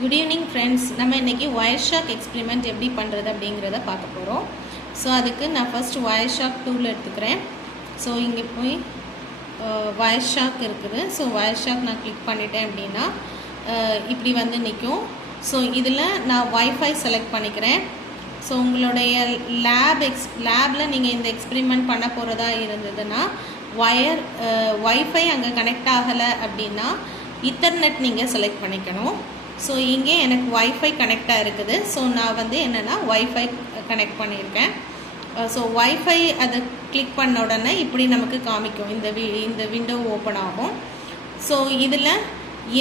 Good evening friends. நம்ம இன்னைக்கு Wireshark experiment எப்படி பண்றது அப்படிங்கறத பார்க்க போறோம். சோ அதுக்கு நான் first Wireshark tool எடுத்துக்கிறேன். சோ இங்க போய் Wireshark இருக்குது. சோ Wireshark நான் கிளிக் பண்ணிட்டேன் அப்படினா இப்படி வந்து நிக்கும். சோ இதுல நான் Wi-Fi செலக்ட் பண்ணிக்கிறேன். சோ உங்களுடைய லேப்ல நீங்க இந்த எக்ஸ்பெரிமென்ட் பண்ண போறதா இருந்ததுனா Wi-Fi அங்க கனெக்ட் ஆகல அப்படினா ஈத்தர்நெட் நீங்க செலக்ட் பண்ணிக்கணும். ஸோ இங்கே எனக்கு Wi-Fi கனெக்டாக இருக்குது. ஸோ நான் வந்து என்னென்னா Wi-Fi கனெக்ட் பண்ணியிருக்கேன். ஸோ Wi-Fi அதை கிளிக் பண்ண உடனே இப்படி நமக்கு காமிக்கும், இந்த விண்டோ ஓப்பன் ஆகும். ஸோ இதில்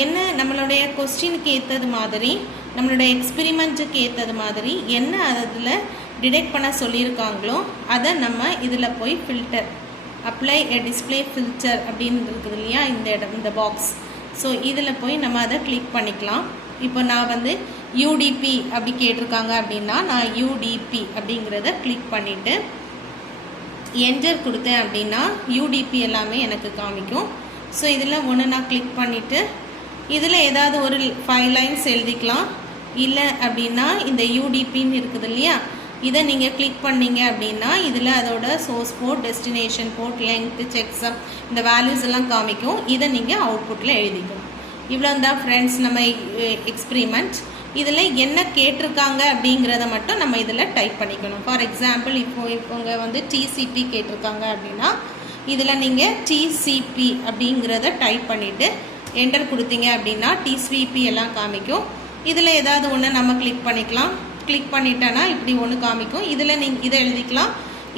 என்ன நம்மளுடைய கொஸ்டினுக்கு ஏற்றது மாதிரி, நம்மளுடைய எக்ஸ்பெரிமெண்ட்டுக்கு ஏற்றது மாதிரி என்ன அதில் டிடெக்ட் பண்ண சொல்லியிருக்காங்களோ அதை நம்ம இதில் போய் ஃபில்டர் அப்ளை எ டிஸ்பிளே ஃபில்டர் அப்படின்னு இருக்குது இல்லையா, இந்த பாக்ஸ். ஸோ இதில் போய் நம்ம அதை கிளிக் பண்ணிக்கலாம். இப்போ நான் வந்து UDP அப்படி கேட்டிருக்காங்க அப்படின்னா நான் UDP அப்படிங்கிறத கிளிக் பண்ணிவிட்டு என்டர் கொடுத்தேன் அப்படின்னா UDP எல்லாமே எனக்கு காமிக்கும். ஸோ இதில் ஒன்று நான் கிளிக் பண்ணிவிட்டு இதில் ஏதாவது ஒரு 5 லைன்ஸ் எழுதிக்கலாம். இல்லை அப்படின்னா இந்த UDPன்னு இருக்குது இல்லையா, இதை நீங்கள் கிளிக் பண்ணிங்க அப்படின்னா இதில் அதோட source port, destination port, length, checksum இந்த வேல்யூஸ் எல்லாம் காமிக்கும். இதை நீங்கள் அவுட்புட்டில் எழுதிக்கணும். இவ்வளோ தான் ஃப்ரெண்ட்ஸ் நம்ம எக்ஸ்பெரிமெண்ட். இதில் என்ன கேட்டிருக்காங்க அப்படிங்கிறத மட்டும் நம்ம இதில் டைப் பண்ணிக்கணும். ஃபார் எக்ஸாம்பிள் இப்போ வந்து TCP கேட்டிருக்காங்க அப்படின்னா இதில் நீங்கள் TCP அப்படிங்கிறத டைப் பண்ணிவிட்டு என்டர் கொடுத்தீங்க அப்படின்னா TCP எல்லாம் காமிக்கும். இதில் ஏதாவது ஒன்று நம்ம கிளிக் பண்ணிக்கலாம். கிளிக் பண்ணிட்டேன்னா இப்படி ஒன்று காமிக்கும். இதில் நீங்கள் இதை எழுதிக்கலாம்.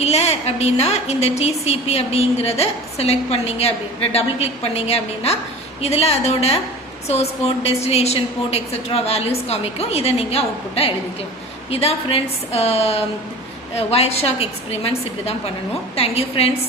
இல்லை அப்படின்னா இந்த TCP அப்படிங்கிறத செலக்ட் பண்ணிங்க அப்படி டபுள் கிளிக் பண்ணிங்க அப்படின்னா இதில் அதோட source port, destination port etcetera values காமிக்கும். இதை நீங்கள் அவுட்புட்டாக எழுதிக்கலாம். இதான் ஃப்ரெண்ட்ஸ் Wireshark எக்ஸ்பெரிமெண்ட்ஸ் இப்படி தான் பண்ணணும். Thank you friends.